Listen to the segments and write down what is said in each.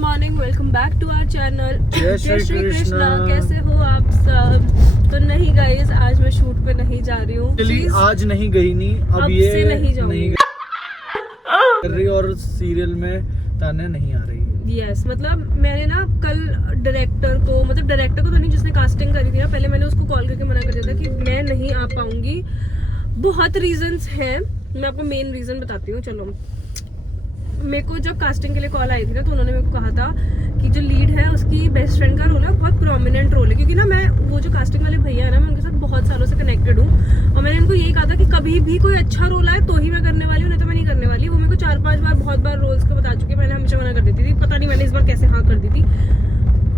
Morning, welcome back to our channel. जय श्री कृष्णा। कैसे हो आप सब? तो नहीं गाइस, आज मैं शूट पे नहीं जा रही हूँ। आज नहीं गई नहीं, अब ये से नहीं जाऊंगी कर रही और सीरियल में तान्या नहीं आ रही। यस, मतलब मैंने ना कल डायरेक्टर को तो नहीं, जिसने कास्टिंग करी थी ना, पहले मैंने उसको कॉल करके मना कर दिया था कि मैं नहीं आ पाऊंगी। बहुत रीजंस हैं, मैं आपको मेन रीजन बताती हूँ। चलो, मेरे को जब कास्टिंग के लिए कॉल आई थी ना, तो उन्होंने मेरे को कहा था कि जो लीड है उसकी बेस्ट फ्रेंड का रोल है, बहुत प्रोमिनेंट रोल है। क्योंकि ना मैं वो जो कास्टिंग वाले भैया है ना, मैं उनके साथ बहुत सालों से कनेक्टेड हूँ, और मैंने उनको यही कहा था कि कभी भी कोई अच्छा रोल आए तो ही मैं करने वाली हूँ, नहीं तो मैं नहीं करने वाली। वो मेरे को 4-5 बार बहुत बार रोल्स का बता चुके, मैंने हमेशा मना कर देती थी। पता नहीं मैंने इस बार कैसे हाँ कर दी थी।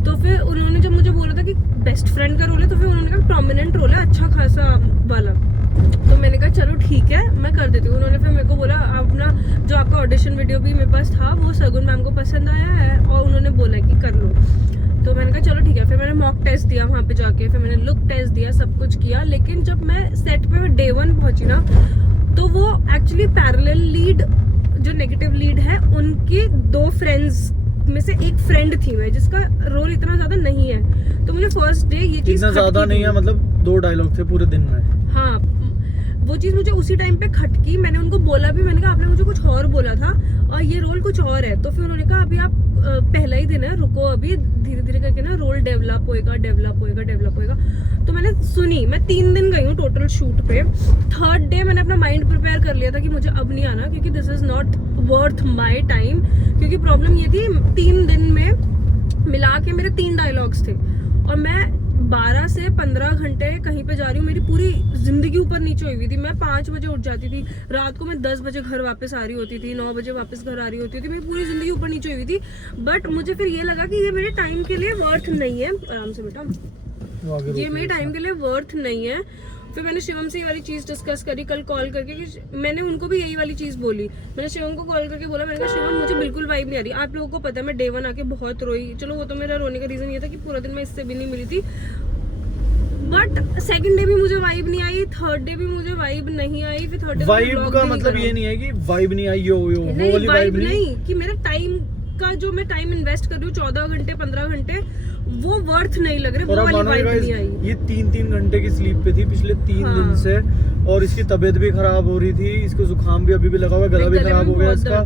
तो फिर उन्होंने जब मुझे बोला था कि बेस्ट फ्रेंड का रोल है, तो फिर उन्होंने कहा प्रोमिनेंट रोल है, अच्छा खासा वाला। तो मैंने कहा चलो ठीक है, मैं कर देती हूँ। उन्होंने फिर मेरे को बोला, अपना जो आपका ऑडिशन वीडियो भी मेरे पास था, वो सगुन मैम को पसंद आया है और उन्होंने बोला कि कर लो। तो मैंने कहा चलो ठीक है। फिर मैंने मॉक टेस्ट दिया वहाँ पे जाके, फिर मैंने लुक टेस्ट दिया, सब कुछ किया। लेकिन जब मैं सेट पे डे 1 पहुंची ना, तो वो एक्चुअली पैरेलल लीड, जो नेगेटिव लीड है, उनके 2 फ्रेंड्स में से एक फ्रेंड थी मैं, जिसका रोल इतना ज्यादा नहीं है। तो मुझे फर्स्ट डे ये चीज इतना ज्यादा नहीं है, मतलब 2 डायलॉग थे पूरे दिन में। हाँ, वो चीज मुझे उसी टाइम पे खटकी। मैंने उनको बोला भी, मैंने कहा आपने मुझे कुछ और बोला था और ये रोल कुछ और है। तो फिर उन्होंने कहा अभी आप पहला ही दिन है, रुको, अभी धीरे धीरे करके ना रोल डेवलप होएगा। तो मैंने सुनी। मैं 3 दिन गई हूँ टोटल शूट पे। 3rd डे मैंने अपना माइंड प्रिपेयर कर लिया था कि मुझे अब नहीं आना, क्योंकि this is not worth my time. क्योंकि प्रॉब्लम ये थी, 3 दिन में मिला के मेरे 3 डायलॉग्स थे और मैं 12 से 15 घंटे कहीं पे जा रही हूँ। मेरी पूरी जिंदगी ऊपर नीचे हुई थी। मैं 5 बजे उठ जाती थी, रात को मैं 10 बजे घर वापस आ रही होती थी, 9 बजे वापस घर आ रही होती थी। मेरी पूरी जिंदगी ऊपर नीचे हुई थी। बट मुझे फिर ये लगा कि ये मेरे टाइम के लिए वर्थ नहीं है। आराम से बेटा, ये मेरे टाइम के लिए वर्थ नहीं है। फिर मैंने शिवम से ये वाली चीज डिस्कस करी कल कॉल करके, कि मैंने उनको भी यही वाली चीज बोली। मैंने शिवम को कॉल करके बोला, मैंने कहा शिवम मुझे बिल्कुल वाइब नहीं आ रही। आप लोगों को पता है मैं डे 1 आके बहुत रोई। चलो, वो तो मेरा रोने का रीजन ये था कि पूरा दिन मैं इससे भी नहीं मिली थी। बट 2nd डे भी मुझे वाइब नहीं आई, 3rd डे भी मुझे वाइब नहीं आई। फिर 3rd डे वाइब का मतलब ये नहीं है कि वाइब नहीं आई, यो वो वाली वाइब नहीं, कि मेरा टाइम का जो मैं टाइम इन्वेस्ट कर रही हूँ, 14 घंटे 15 घंटे, वो वर्थ नहीं लग रहे, वो वाली वाइब नहीं आई। ये 3-3 घंटे की स्लीप पे थी पिछले 3 दिन से, और इसकी तबीयत भी खराब हो रही थी, इसको जुकाम भी अभी भी लगा हुआ, गला भी खराब हो गया इसका।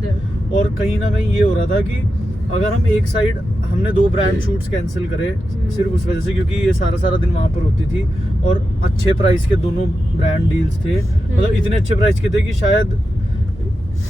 और कहीं ना कहीं ये हो रहा था कि अगर हम एक साइड, हमने 2 ब्रांड शूट्स कैंसिल करे सिर्फ उस वजह से, क्योंकि ये सारा दिन वहां पर होती थी और अच्छे प्राइस के दोनों ब्रांड डील्स थे। मतलब इतने अच्छे प्राइस के थे कि शायद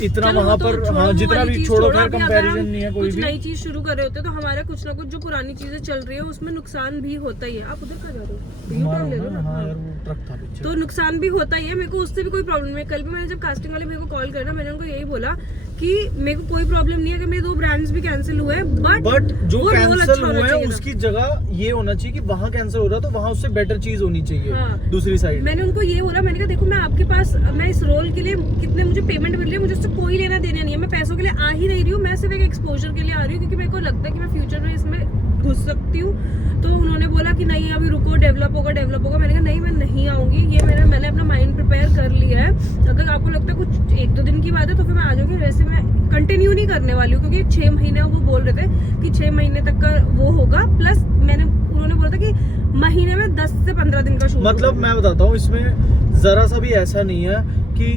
इतना वहां पर, हाँ, जितना भी छोड़ो, खैर कंपैरिजन नहीं है कोई भी। नई चीज शुरू कर रहे होते तो हमारा कुछ ना कुछ जो पुरानी चीजें चल रही है उसमें नुकसान भी होता ही है। आप उधर का जा रहे हो? हाँ यार, वो ट्रक था पीछे। तो नुकसान भी होता ही है। मेरे को उससे भी कोई प्रॉब्लम नहीं है। कल भी मैंने जब कास्टिंग वाले मेरे को कॉल करना, मैंने उनको यही बोला कि मेरे को कोई प्रॉब्लम नहीं है कि मेरे 2 ब्रांड्स भी कैंसिल हुए, बट जो कैंसिल हुए हैं उसकी जगह ये होना चाहिए कि वहाँ कैंसिल हो रहा है तो वहाँ उससे बेटर चीज होनी चाहिए। हाँ। दूसरी साइड मैंने उनको ये बोला, मैंने कहा देखो, मैं आपके पास, मैं इस रोल के लिए कितने मुझे पेमेंट मिल रही है, मुझे उससे कोई लेना देना नहीं है। मैं पैसों के लिए आ ही नहीं रही हूँ, मैं सिर्फ एक एक्सपोजर के लिए आ रही हूँ, क्योंकि मेरे को लगता है कि मैं फ्यूचर में इसमें घुस सकती हूँ। तो उन्होंने बोला कि नहीं, अभी रुको, डेवलप होगा। मैंने कहा नहीं, मैं नहीं आऊंगी। ये मैंने अपना माइंड प्रिपेयर कर लिया है। अगर आपको लगता है कुछ 1-2 दिन की बात है तो फिर मैं आ जाऊंगी। वैसे मैं कंटिन्यू नहीं करने वाली हूँ, क्योंकि 6 महीने वो बोल रहे थे कि 6 महीने तक का वो होगा। प्लस उन्होंने बोला था कि महीने में 10 से 15 दिन का शूट। मतलब मैं बताता हूँ, इसमें जरा सा भी ऐसा नहीं है कि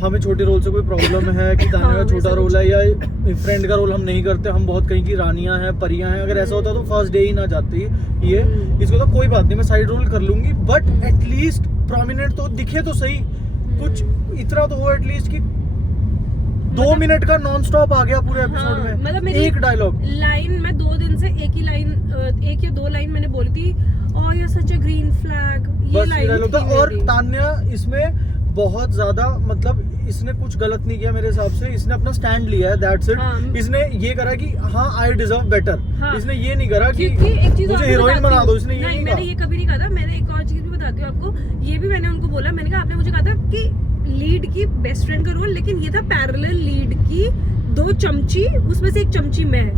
हमें छोटे रोल से कोई प्रॉब्लम है कि तान्या का छोटा रोल है या फ्रेंड का रोल हम नहीं करते, हम बहुत कहीं की रानियां हैं, परियां हैं। अगर ऐसा होता तो फर्स्ट डे ही ना जाती ये। इसको तो कोई बात नहीं, मैं साइड रोल कर लूंगी, बट एटलीस्ट प्रोमिनेंट तो दिखे तो सही, कुछ इतना तो हो एटलीस्ट कि 2 मिनट का नॉन स्टॉप आ गया पूरे एपिसोड में। मतलब एक डायलॉग लाइन, मैं 2 दिन से एक ही लाइन, 1 या 2 लाइन मैंने बोली थी, और ये सच अ ग्रीन फ्लैग, ये लाइन थी। और तान्या इसमें बहुत ज्यादा, मतलब इसने कुछ गलत नहीं किया मेरे हिसाब से। इसने अपना स्टैंड लिया है, दैट्स इट। हाँ। इसने ये करा कि हाँ, आई डिजर्व बेटर। हाँ। इसने ये नहीं करा कि मुझे हीरोइन बना दो। इसने नहीं, मैंने ये कभी नहीं कहा था। मैंने एक और चीज भी बताती हूँ आपको, ये भी मैंने उनको बोला। मैंने कहा आपने मुझे कहा था कि लीड की बेस्ट फ्रेंड का रोल, लेकिन ये था पैरेलल लीड की 2 चमची, उसमें से 1 चमची मैं,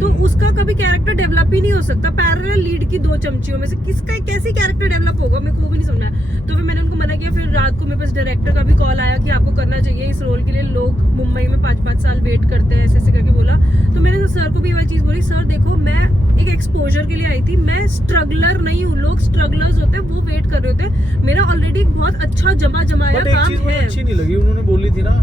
तो उसका कभी कैरेक्टर डेवलप ही नहीं हो सकता। पैरेलल लीड की 2 चमचियों में से किसका कैसे कैरेक्टर डेवलप होगा, मेरे को भी नहीं समझ आया। तो फिर मैंने उनको मना किया। फिर रात को मेरे पास डायरेक्टर का भी कॉल आया कि आपको करना चाहिए इस रोल के लिए, लोग मुंबई में 5-5 साल वेट करते हैं, ऐसे करके बोला। तो मैंने सर को भी वही चीज बोली, सर देखो मैं एक एक्सपोजर के लिए आई थी, मैं स्ट्रगलर नहीं हूँ, लोग स्ट्रगलर्स होते हैं, वो वेट कर रहे होते हैं, मेरा ऑलरेडी एक बहुत अच्छा जमा जमाया बट एक काम चीज मुझे है। अच्छी नहीं लगी, उन्होंने बोली थी ना,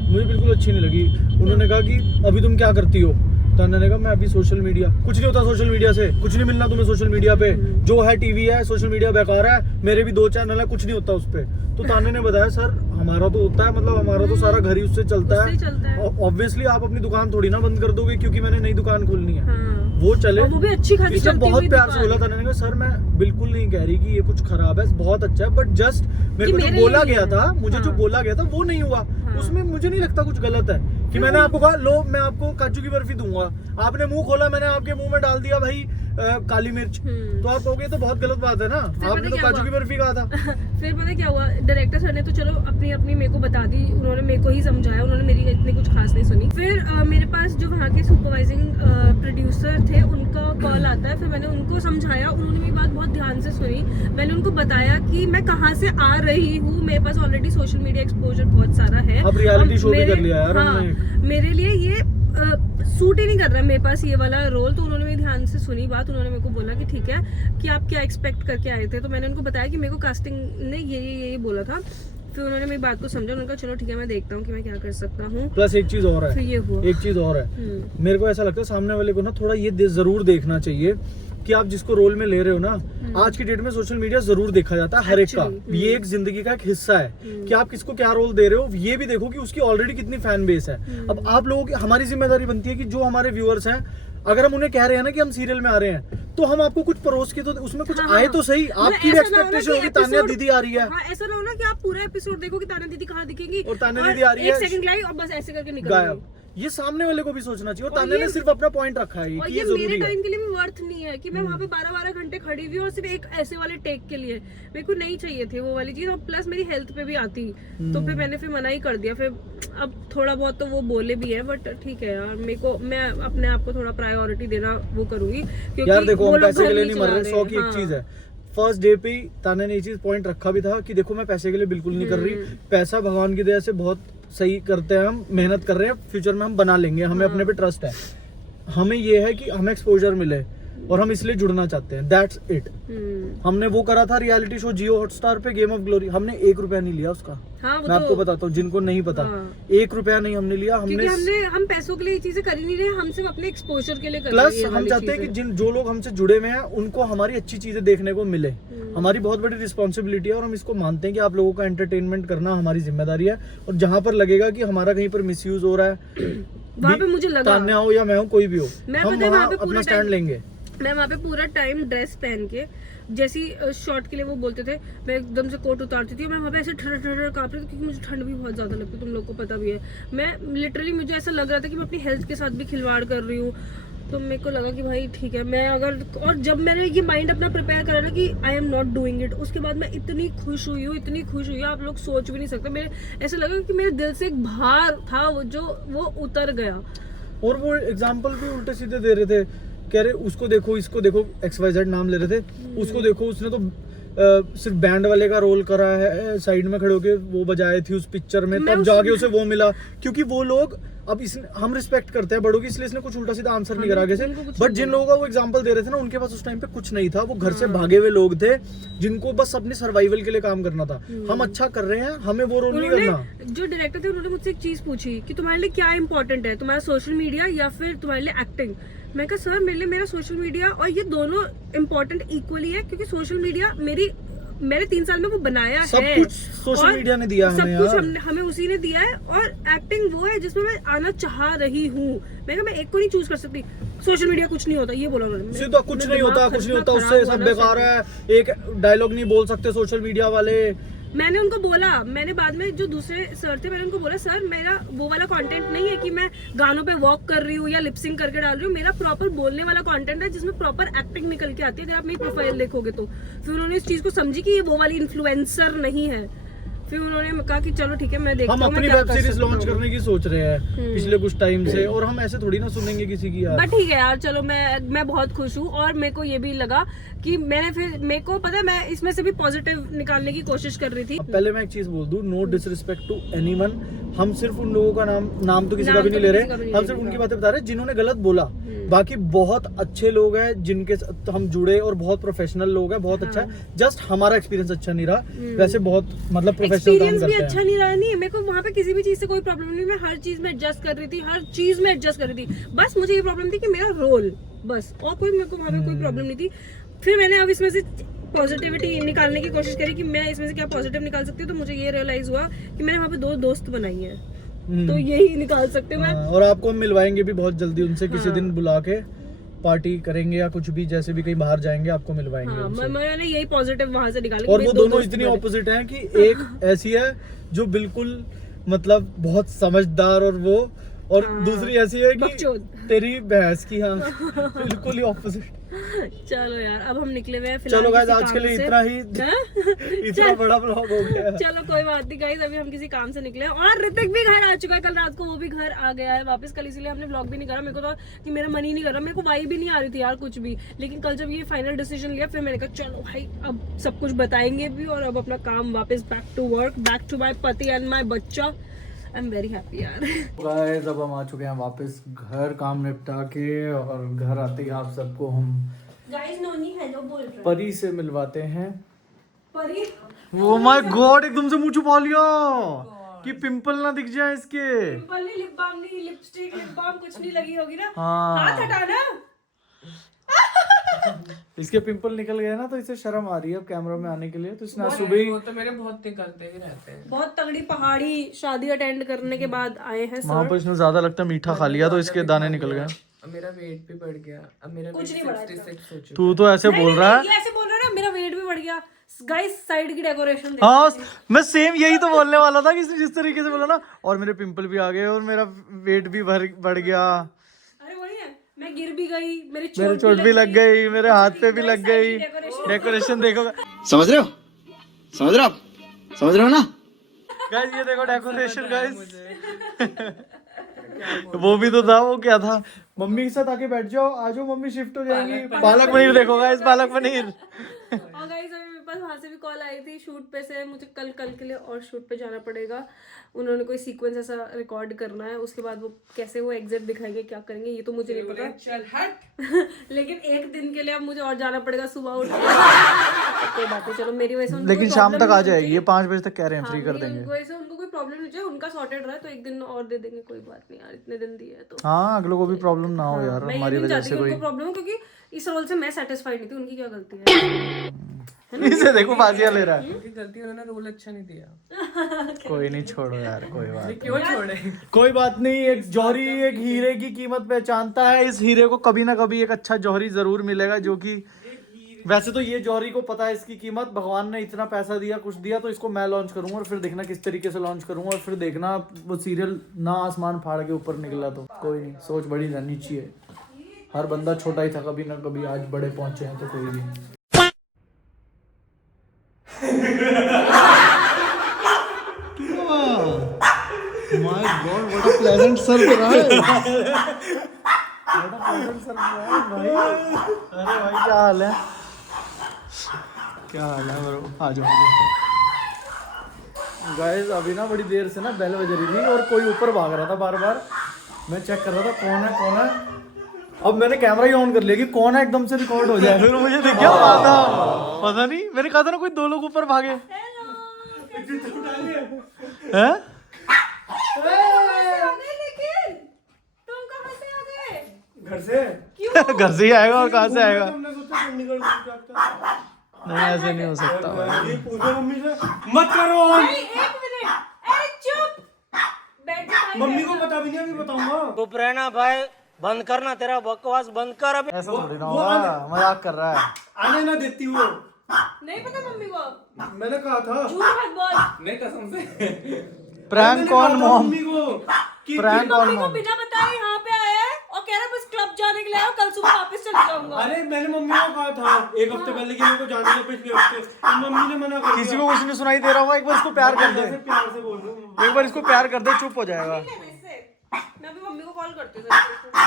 मुझे बिल्कुल अच्छी नहीं लगी। उन्होंने कहा कि अभी तुम क्या करती हो, तान्या ने कहा मैं अभी सोशल मीडिया, कुछ नहीं होता सोशल मीडिया से, कुछ नहीं मिलना तुम्हें सोशल मीडिया पे, जो है टीवी है, सोशल मीडिया बेकार है, मेरे भी 2 चैनल है, कुछ नहीं होता उस पे। तो तान्या ने बताया सर हमारा तो होता है, मतलब हमारा तो सारा घर ही उससे चलता है, ऑब्वियसली आप अपनी दुकान थोड़ी ना बंद कर दोगे क्योंकि मैंने नई दुकान खोलनी है। वो चले, और वो भी अच्छी खासी इसने चलती बहुत हुई प्यार से दुकान। बोला था, मैंने कहा सर मैं बिल्कुल नहीं कह रही कि ये कुछ खराब है, बहुत अच्छा है, बट जस्ट मेरे को जो मेरे बोला लिए गया था, मुझे जो हाँ। बोला गया था वो नहीं हुआ, उसमें मुझे नहीं लगता कुछ गलत है कि मैंने आपको कहा लो मैं आपको काजू की बर्फी दूंगा, आपने मुंह खोला, मैंने आपके मुंह में डाल दिया भाई काली मिर्च, तो आप कहोगे तो बहुत गलत बात है ना, आपने तो काजू की बर्फी कहा था। फिर पता क्या हुआ, डायरेक्टर सर ने तो चलो अपनी अपनी मेरे को बता दी, उन्होंने मेरे को ही समझाया, उन्होंने मेरी इतनी कुछ खास नहीं सुनी। फिर मेरे पास जो वहाँ के सुपरवाइजिंग प्रोड्यूसर थे उनका कॉल आता है, फिर मैंने उनको समझाया, उन्होंने मेरी बात बहुत ध्यान से सुनी, मैंने उनको बताया कि मैं कहाँ से आ रही हूँ, मेरे पास ऑलरेडी सोशल मीडिया एक्सपोजर बहुत सारा है, अब रियलिटी शो भी कर लिया यार हाँ, हमने। मेरे लिए ये सूट ही नहीं कर रहा है मेरे पास ये वाला रोल। तो उन्होंने मेरी ध्यान से सुनी बात, उन्होंने मेरे को बोला कि ठीक है कि आप क्या एक्सपेक्ट करके आए थे, तो मैंने उनको बताया कि मेरे को कास्टिंग ने ये बोला था। फिर उन्होंने मेरी बात को समझा, उन्होंने कहा चलो ठीक है मैं देखता हूँ कि मैं क्या कर सकता हूँ। प्लस एक चीज और है, फिर ये हुआ, एक चीज और है, मेरे को ऐसा लगता है सामने वाले को ना थोड़ा ये जरूर देखना चाहिए कि आप जिसको रोल में ले रहे हो ना, आज की डेट में सोशल मीडिया जरूर देखा जाता है हर एक का, ये एक जिंदगी का एक हिस्सा है कि आप किसको क्या रोल दे रहे हो, ये भी देखो कि उसकी ऑलरेडी कितनी फैन बेस है। अब आप लोगों की हमारी जिम्मेदारी बनती है कि जो हमारे व्यूअर्स हैं, अगर हम उन्हें कह रहे हैं ना कि हम सीरियल में आ रहे हैं, तो हम आपको कुछ परोस के तो उसमें कुछ आए तो सही, आपकी भी एक्सपेक्टेशन होगी तान्या दीदी आ रही है। हाँ, ऐसा ना हो ना कि आप पूरा एपिसोड देखो कि तान्या दीदी कहाँ दिखेंगी और तान्या दीदी आ रही है, 1 सेकंड लाई और बस ऐसे करके निकल गायब। ये सामने वाले को भी सोचना चाहिए, और तान्या ने ये- सिर्फ अपना पॉइंट रखा है और कि ये ये मेरे जरूरी है। टाइम के लिए भी वर्थ नहीं है कि मैं वहाँ पे 12-12 घंटे खड़ी हुई और सिर्फ एक ऐसे वाले टेक के लिए, मेरे को नहीं चाहिए थे वो वाली चीज, और प्लस मेरी हेल्थ पे भी आती, तो फिर मैंने मना ही कर दिया। फिर अब थोड़ा बहुत तो वो बोले भी है, बट ठीक है यार, मेरे को मैं अपने आप को थोड़ा प्रायोरिटी देना वो करूंगी, क्योंकि यार देखो वो हम लोग पैसे घर के लिए नहीं नहीं मर चला रहे, 100 की एक हाँ। चीज है, फर्स्ट डे पे ही तान्या ने ये चीज पॉइंट रखा भी था कि देखो मैं पैसे के लिए बिल्कुल नहीं कर रही, पैसा भगवान की दया से बहुत सही करते हैं, हम मेहनत कर रहे हैं, फ्यूचर में हम बना लेंगे, हमें अपने पे ट्रस्ट है, हमें ये है कि हमें एक्सपोजर मिले और हम इसलिए जुड़ना चाहते हैं, दैट्स इट। हमने वो करा था रियलिटी शो जियो हॉटस्टार पे, गेम ऑफ ग्लोरी, हमने 1 रुपया नहीं लिया उसका। हाँ, वो मैं तो आपको बताता हूँ जिनको नहीं पता, हाँ। 1 रुपया नहीं हमने लिया, क्योंकि हम पैसों के लिए ये चीजें कर ही नहीं रहे, हम सिर्फ अपने एक्सपोजर के लिए कर रहे हैं प्लस ये हम वाली चाहते हैं कि चीजें। जो लोग हमसे जुड़े हुए हैं उनको हमारी अच्छी चीजें देखने को मिले, हमारी बहुत बड़ी रिस्पॉन्सिबिलिटी है, और हम इसको मानते हैं कि आप लोगों का एंटरटेनमेंट करना हमारी जिम्मेदारी है, और जहाँ पर लगेगा कि हमारा कहीं पर मिसयूज हो रहा है, वहाँ पे मुझे लगा, तान्या हो या मैं हो, कोई भी हो, मैं हम पता है वहाँ वहाँ पे अपना पूरा स्टैंड टाइम- लेंगे। मैं वहाँ पे पूरा टाइम ड्रेस पहन के, जैसी शॉर्ट के लिए वो बोलते थे, मैं एकदम से कोट उतारती थी, मैं वहाँ पे ऐसे ठंड काँप रही थी, क्योंकि मुझे ठंड भी बहुत ज़्यादा लगती है, तुम लोग को पता भी है। मैं लिटरली, मुझे ऐसा लग रहा था कि मैं अपनी हेल्थ के साथ भी खिलवाड़ कर रही हूँ, तो मेरे को लगा कि भाई ठीक है, मैं अगर, और जब मैंने ये माइंड अपना प्रिपेयर करा ना कि I am not doing it, उसके बाद मैं इतनी खुश हुई हूँ, इतनी खुश हुई हूँ, आप लोग सोच भी नहीं सकते। मेरे ऐसा लगा कि मेरे दिल से एक भार था वो उतर गया। और वो एग्जाम्पल भी उल्टे सीधे दे रहे थे, कह रहे उसको देखो, इसको देखो, XYZ नाम ले रहे थे, उसको देखो उसने तो सिर्फ बैंड वाले का रोल करा है, साइड में खड़े होके वो बजाए थी उस पिक्चर में, तब जाके उसे वो मिला, क्योंकि वो लोग अब हम रिस्पेक्ट करते हैं बड़ों की, इसलिए इसने कुछ उल्टा सीधा आंसर नहीं करा आगे से, बट जिन लोगों का वो एग्जांपल दे रहे थे ना, उनके पास उस टाइम पे कुछ नहीं था, वो घर से भागे हुए लोग थे जिनको बस अपने सर्वाइवल के लिए काम करना था। हम अच्छा कर रहे हैं, हमें वो रोल नहीं करना। जो डायरेक्टर थे उन्होंने मुझसे एक चीज पूछी कि तुम्हारे लिए क्या इंपॉर्टेंट है, तुम्हारा सोशल मीडिया या फिर तुम्हारे लिए एक्टिंग। मैं कहा सर मेरे लिए मेरा सोशल मीडिया और ये दोनों इम्पोर्टेंट इक्वली है, क्योंकि सोशल मीडिया मैंने 3 साल में वो बनाया है, सब कुछ सोशल मीडिया ने दिया है, सब कुछ हमें उसी ने दिया है, और एक्टिंग वो है जिसमें मैं आना चाह रही हूँ। मैं कहा मैं एक को नहीं चूज कर सकती, सोशल मीडिया कुछ नहीं होता, ये बोला उन्होंने। सीधा कुछ नहीं होता, उससे सब बेकार है, एक डायलॉग नहीं बोल सकते सोशल मीडिया वाले। मैंने उनको बोला, मैंने बाद में जो दूसरे सर थे, मैंने उनको बोला सर मेरा वो वाला कंटेंट नहीं है कि मैं गानों पे वॉक कर रही हूँ या लिपसिंग करके डाल रही हूँ, मेरा प्रॉपर बोलने वाला कंटेंट है जिसमें प्रॉपर एक्टिंग निकल के आती है। जब आप मेरी प्रोफाइल देखोगे तो फिर उन्होंने इस चीज को समझी कि ये वो वाली इन्फ्लुएंसर नहीं है, फिर उन्होंने कहा कि चलो ठीक है मैं देखता हम हूँ अपनी वेब सीरीज लॉन्च करने की सोच रहे हैं पिछले कुछ टाइम से, और हम ऐसे थोड़ी ना सुनेंगे किसी की यार। बट ठीक है यार, चलो मैं बहुत खुश हूँ। और मेरे को ये भी लगा कि मेरे को पता है मैं इसमें से भी पॉजिटिव निकालने की कोशिश कर रही थी। पहले मैं एक चीज बोल दूं, नो डिसरिस्पेक्ट टू एनीवन, हम सिर्फ उन लोगों का नाम तो किसी का भी नहीं ले रहे, हम सिर्फ उनकी बातें बता रहे हैं जिन्होंने गलत बोला। बाकी बहुत अच्छे लोग हैं जिनके साथ हम जुड़े और बहुत प्रोफेशनल लोग हैं, बहुत अच्छा है। जस्ट हमारा एक्सपीरियंस अच्छा नहीं रहा, वैसे बहुत मतलब प्रोफेशनल काम करते हैं। भी अच्छा नहीं रहा, नहीं मेरे को वहाँ पे किसी भी चीज से कोई प्रॉब्लम नहीं, मैं हर चीज में एडजस्ट कर रही थी, हर चीज में एडजस्ट कर रही थी। बस मुझे ये प्रॉब्लम थी कि मेरा रोल, बस, और कोई मेरे को वहाँ पे कोई प्रॉब्लम नहीं थी। फिर मैंने अब इसमें से पॉजिटिविटी निकालने की कोशिश करी कि मैं इसमें से क्या पॉजिटिव निकाल सकती हूँ, तो मुझे ये रियलाइज हुआ कि मैंने वहाँ पे 2 दोस्त बनाई है, तो यही निकाल सकते मैं। और आपको हम मिलवाएंगे भी बहुत जल्दी उनसे, किसी दिन बुला के पार्टी करेंगे या कुछ भी, जैसे भी कहीं बाहर जाएंगे आपको मिलवाएंगे उनसे। मैंने यही पॉजिटिव वहाँ से निकाला। और वो दोनों इतनी ऑपोजिट हैं कि एक ऐसी है जो बिल्कुल मतलब बहुत समझदार, और दूसरी ऐसी है कि तेरी भैंस की, हाँ बिल्कुल ही ऑपोजिट। चलो यार, अब हम निकले हुए हैं। चलो गाइस, आज के लिए इतना ही इतना बड़ा व्लॉग हो गया। चलो कोई बात नहीं गाइस, अभी हम किसी काम से निकले हैं। और ऋतिक भी घर आ चुका है, कल रात को वो भी घर आ गया है वापस कल, इसीलिए हमने व्लॉग भी नहीं करा। मेरे को तो कि मेरा मन ही नहीं कर रहा, मेरे को वाइब भी नहीं आ रही थी यार कुछ भी। लेकिन कल जब ये फाइनल डिसीजन लिया, फिर मैंने कहा चलो भाई अब सब कुछ बताएंगे भी, और अब अपना काम वापस back to work, back to my पति एंड माई बच्चा। आई एम वेरी हैप्पी यार। गाइस, अब हम आ चुके हैं वापस घर, काम निपटा के, और घर आते ही आप सबको हम गाइस नोनी हेलो बोल रहा है, परी से मिलवाते हैं। परी, ओ माय गॉड, एकदम से मुंह छुपा लिया कि पिंपल ना दिख जाए इसके। पिंपल नहीं, लिप बाम नहीं, लिपस्टिक लिप बाम कुछ नहीं लगी होगी ना। हाँ। हाथ हटाना। इसके पिंपल निकल गए ना, तो इसे शर्म आ रही है अब कैमरा में आने के लिए, तो इसने सुबह ही, वो तो मेरे बहुत निकलते ही रहते हैं। बहुत तगड़ी पहाड़ी शादी अटेंड करने के बाद आए हैं वहाँ सर। पर इसने ज्यादा लगता है मीठा खा लिया, तो इसके दाने निकल गए। अब मेरा वेट भी बढ़ गया, अब मेरा कुछ नहीं बढ़ा 66 हो चुका तू तो ऐसे बोल रहा है। ये ऐसे बोल रहा है ना, मेरा वेट भी बढ़ गया। गाइस साइड की डेकोरेशन हाँ, मैं सेम यही तो बोलने वाला था कि इसने जिस तरीके से बोला ना, और मेरे पिंपल भी आ गए और मेरा वेट भी बढ़ गया। अरे वही है, मैं गिर भी गई, मेरे चोट भी लग गई, मेरे हाथ पे भी लग गई। डेकोरेशन देखो, समझ रहे हो आप समझ रहे हो ना। गाइस ये देखो डेकोरेशन गाइस। वो भी तो था, वो क्या था, मम्मी के साथ आके बैठ जाओ, आ जाओ मम्मी, शिफ्ट हो जाएंगी। पालक पनीर देखो गाइस, पालक पनीर। और गाइस अभी मेरे पास वहाँ से भी कॉल आई थी शूट पे से, मुझे कल के लिए और शूट पे जाना पड़ेगा। उन्होंने कोई सीक्वेंस ऐसा रिकॉर्ड करना है, उसके बाद वो कैसे वो एग्जिट दिखाएंगे, क्या करेंगे ये तो मुझे नहीं पता। चल हट। लेकिन एक दिन के लिए अब मुझे और जाना पड़ेगा सुबह उठ के। कोई बात नहीं, चलो मेरी वजह से उनको लेकिन कोई शाम problem तक आ नहीं जाएगी, ये होगी। 5 बजे तक कह रहे हैं, फ्री कर मेरी देंगे। वजह से उनको कोई प्रॉब्लम नहीं चाहिए, उनका सॉर्टेड रहा है तो एक दिन और दे देंगे, कोई बात नहीं यार, इतने दिन दिए है तो। हाँ, अगलों को भी प्रॉब्लम ना हो यार मैं ये हमारी नहीं वजह चाहती से कि कोई। उनको प्रॉब्लम हो, क्योंकि इस रोल से मैं सेटिस्फाइड नहीं थी, उनकी क्या गलती है। इसे देखो बाजियां ले रहा है। उनकी गलती, उन्होंने रोल अच्छा नहीं दिया। कोई नहीं, छोड़ो यार, कोई बात नहीं। क्यों छोड़े? कोई बात नहीं। एक जौहरी एक हीरे की कीमत पहचानता है, इस हीरे को कभी ना कभी एक अच्छा जौहरी जरूर मिलेगा, जो कि वैसे तो ये जौहरी को पता है इसकी कीमत, भगवान ने इतना पैसा दिया, कुछ दिया, तो इसको मैं लॉन्च करूंगा, और फिर देखना किस तरीके से लॉन्च करूंगा, और फिर देखना वो सीरियल ना आसमान फाड़ के ऊपर निकला। तो कोई नहीं, सोच बड़ी रहनी चाहिए। हर बंदा छोटा ही था कभी ना कभी, आज बड़े पहुंचे हैं, तो कोई भी। My God, what a pleasant surprise! What a pleasant surprise, भाई। अरे भाई क्या हाल है? क्या हाल है ब्रो? आ जाओ। गाइस अभी ना बड़ी देर से ना बेल बज रही थी और कोई ऊपर भाग रहा था बार बार। मैं चेक कर रहा था कौन है। अब मैंने कैमरा ही ऑन कर लिया कि कौन है, एकदम से रिकॉर्ड हो जाए। फिर मुझे दिख गया पता नहीं, मैंने कहा था ना कोई 2 लोग ऊपर भागे हैं। घर से ही आएगा, और कहाँ से आएगा? नहीं ऐसे नहीं हो सकता भाई। मम्मी से मत करो। मम्मी को बता भी नहीं, अभी बताऊंगा। चुप रहना भाई, बंद करना, तेरा बकवास बंद कर अभी। ऐसा थोड़ी ना होगा, मजाक कर रहा है। आने ना देती वो। नहीं पता मम्मी को, मैंने कहा था। झूठ मत बोल। नहीं कसम से। प्रैंक कौन मॉम? मम्मी को प्रैंक कौन मम्मी को मॉम? बिना बताए यहाँ पे आया है और कह रहा है बस क्लब अब जाने के लिए आया, कल सुबह वापस चले जाऊंगा। अरे मैंने मम्मी को कहा था 1 हफ्ते पहले कि मेरे को जाने का, पिछले हफ्ते मम्मी ने मना कर किसी को कुछ नहीं सुनाई दे रहा होगा, एक बार इसको प्यार कर दे, प्यार से बोल रहा हूँ। एक बार इसको प्यार कर दे, चुप हो जाएगा। मैं अभी मम्मी को कॉल करती हूँ।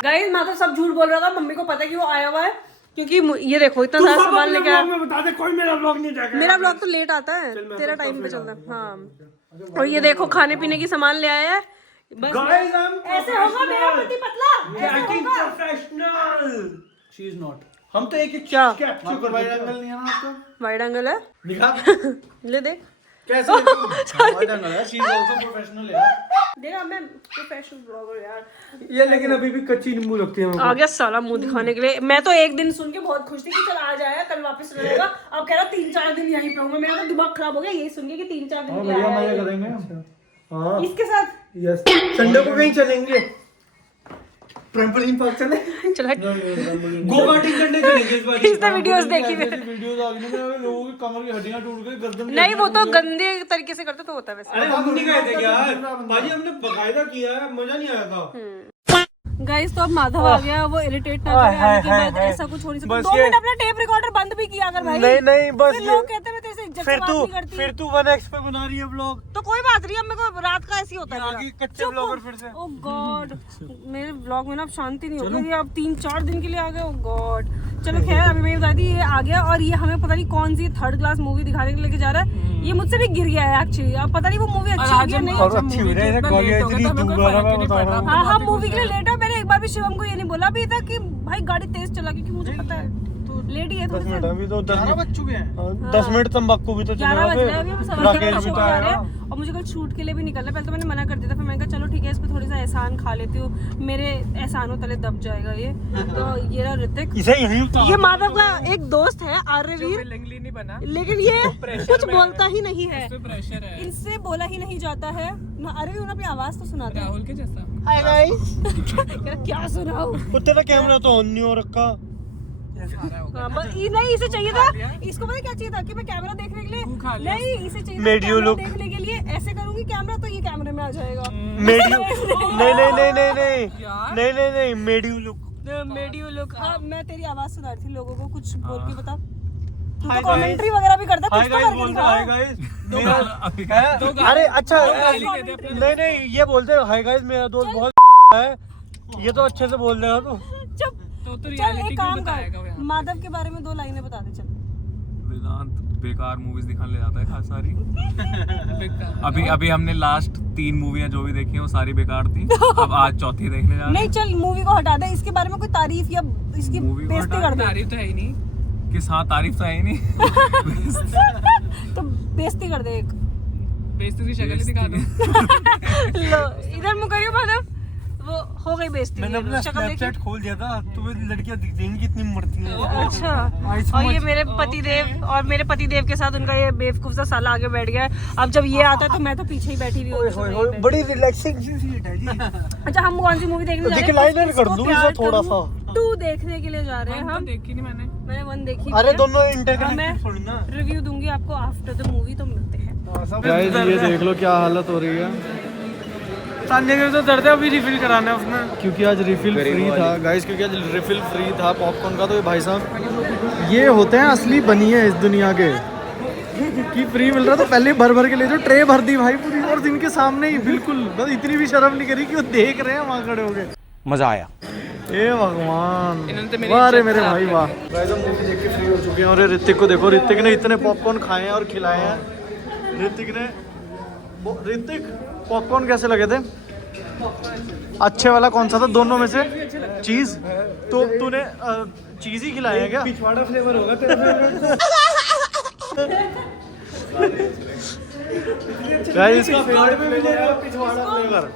गाइस मैं तो सब झूठ बोल रहा था, मम्मी को पता है कि वो आया हुआ है, क्योंकि ये देखो इतना सारा सामान लेके आया। बता दे, कोई मेरा व्लॉग नहीं देखेगा। मेरा व्लॉग तो लेट आता है, तेरा टाइम पे चलता है। हाँ और ये देखो खाने पीने की सामान ले आया है। बस Guys, I'm ऐसे होगा मेरा पति पतला, ऐसे acting होगा। professional. She is not. हम तो एक क्या आपको वाइड एंगल नहीं है ना आपका? वाइड एंगल है, दिखा ले देख कैसे वाइड एंगल है, शी इज आल्सो प्रोफेशनल यार। देखा मैं प्रोफेशनल ब्लॉगर यार। ये लेकिन अभी भी कच्ची नींबू लगती है आ गया साला मुंह दिखाने के लिए। मैं तो एक दिन सुन के बहुत खुश थी कि चल आज आया, कल वापस चला जाएगा। अब कह रहा 3-4 दिन यहीं पे होऊंगा। मेरा तो दिमाग खराब हो गया यही सुन के कि 3-4 दिन के लिए बढ़िया आया मजा है। करेंगे। हाँ इसके साथ यस, संडे को कहीं चलेंगे, ट्रैम्पोलिन पार्क चले, चला गो कार्टिंग करने चलेंगे इस बार। इसने वीडियोस देखी हुई। वीडियोस आ गई ना, लोगों की कमर की हड्डियां टूट गई, गर्दन नहीं वो तो गंदे तरीके से करते तो होता है वैसे। अरे हम नहीं गए थे यार भाजी, हमने बकायदा किया है, मजा नहीं आया था। गाइस तो अब माधव आ गया, वो इरिटेट ना करे आने के बाद, ऐसा कुछ हो नहीं सकता। 2 मिनट अपना टेप रिकॉर्डर बंद भी किया अगर भाई। नहीं बस फिर लोग कहते हैं मैं तेरे से इज्जत से बात नहीं करती। फिर तू 1x पे बना रही है व्लॉग। तो कोई बात नहीं, अब मेरे को रात का ऐसी होता है आगे मेरा। कच्चे व्लॉगर फिर से। ओह गॉड मेरे व्लॉग में ना अब शांति नहीं होगी। अब 3-4 दिन के लिए आ गए। ओह गॉड चलो खैर अभी मेरी दादी ये आ गया और ये हमें पता नहीं कौन सी 3rd क्लास मूवी दिखाने के लेके जा रहा है। ये मुझसे भी गिर गया है एक्चुअली। अब पता नहीं वो मूवी अच्छी होगी या नहीं। अच्छी हो रही है कॉलेज दोबारा मैं बता रहा हूं। हाँ हाँ मूवी के लिए लेट है। मैंने एक बार भी शिवम को ये नहीं बोला अभी तक कि भाई गाड़ी तेज चला, क्योंकि मुझे पता है लेट ही है थोड़ी सी। अभी तो 10 बज चुके हैं। 10 मिनट तंबाकू भी तो 11 बज रहे हैं अभी, हम सवा राकेश 11 भी शो तो आ आया रहे ना। हैं और मुझे कल शूट के लिए भी निकलना है। पहले तो मैंने मना कर दिया था, फिर मैंने कहा चलो ठीक है इस पे थोड़ी सा एहसान खा लेती हूँ, मेरे एहसानों तले दब जाएगा ये। तो ये रहा ऋतिक, इसे यहीं ये माधव का एक दोस्त है आर्यवीर, लंगली नहीं बना, लेकिन ये कुछ बोलता ही नहीं है, प्रेशर है इनसे बोला ही नहीं जाता है ना। अरे उन्हें अपनी आवाज तो सुनाते हैं। राहुल के जैसा। Hi guys. क्या सुनाओ? तेरा कैमरा तो ऑन नहीं हो रखा। हाँ, नहीं इसे चाहिए था, इसको पता क्या चाहिए था कि मैं कैमरा देखने के लिए नहीं, इसे चाहिए था Made you कैमरा look- देखने के लिए ऐसे करूंगी कैमरा तो ये कैमरे में आ जाएगा। मेडियो नहीं मेडियो लुक। Made you look. हाँ मैं तेरी आवाज सुधार थी लोगों को, कुछ बोल के बता। तू तो कमेंट्री वगैरह भी करता है, कुछ तो करके दिखा। Hi guys. अरे अच्छा नहीं ये बोलते हाय गाइस मेरा दोस्त बहुत है, ये तो अच्छे से बोल देगा तू। चुप तो चल रियलिटी एक क्यों काम बताएगा वो कर, यहाँ? माधव के बारे में 2 लाइनें बता दे चल। वेदांत बेकार मूवीज दिखाने ले जाता है खास सारी। बेकार। अभी हमने लास्ट 3 मूवियां जो भी देखी हैं वो सारी बेकार थी। अब आज चौथी देखने जा रहे नहीं चल मूवी को हटा दे, इसके बारे में कोई तारीफ या इसकी मूवी को बेइज्जती हटा कर दे। तारीफ तो है ही नहीं। हैं कि हाँ तारीफ तो है ही नहीं। तो बेइज्जती कर दे एक। बेइज्जती की शक्ल ही दिखा दो। लो इधर मुकरियो माधव, वो हो गई बेइज्जती। मैंने अपना शक्ल देखी? स्नैपचैट खोल दिया था, तुम्हें लड़कियां दिख जाएंगी कितनी मरती हैं। अच्छा और ये मेरे पतिदेव और मेरे पतिदेव के साथ उनका ये बेवकूफ सा साला आगे बैठ गया है। अब जब ये आता है तो मैं तो पीछे ही बैठी हुई होती हूँ। बड़ी रिलैक्सिंग सीट है जी। अच्छा हम कौन सी मूवी देखने जा रहे हैं? डिक्लाइनर कर इसको दूं प्यार इसे थोड़ा करूं, सा। 2 देखने के लिए जा रहे हैं हम। देखी नहीं मैंने। 1 देखी अरे हुई है। दोनों और मैं इंटरकनेक्टेड थोड़ी ना। रिव्यू दूंगी आपको आफ्टर द मूवी, तो मिलते हैं। गाइस ये देख लो क्या हालत हो रही है। तान्या के तो दर्द है, अभी रिफिल कराना है उसने। क्योंकि आज रिफिल फ्री था गाइस, क्योंकि आज रिफिल फ्री था पॉपकॉर्न का। तो ये भाई साहब ये होते हैं असली बनिए इस दुनिया के कि फ्री मिल रहा तो पहले भर के ले जाओ। ट्रे भर दी भाई पूरी और इनके सामने ही बिल्कुल, बस इतनी भी शर्म नहीं करी कि वो देख रहे हैं वहाँ खड़े हो गए। मजा आया। ए भगवान, इन्होंने तो मेरी वाह रे इज्जत मेरे खराब भाई कर वाह। गाइस हम मूवी देख के फ्री हो चुके हैं और ये ऋतिक को देखो, ऋतिक ने इतने पॉपकॉर्न खाए हैं और खिलाए हैं। ऋतिक पॉपकॉर्न कैसे लगे थे? अच्छे वाला कौन सा था दोनों में से? चीज। तो तूने चीज ही खिलाया है क्या? पिछवाड़ा फ्लेवर होगा तेरा फेवरेट। गाइस इसका फेवरेट में मिलेगा पिछवाड़ा फ्लेवर।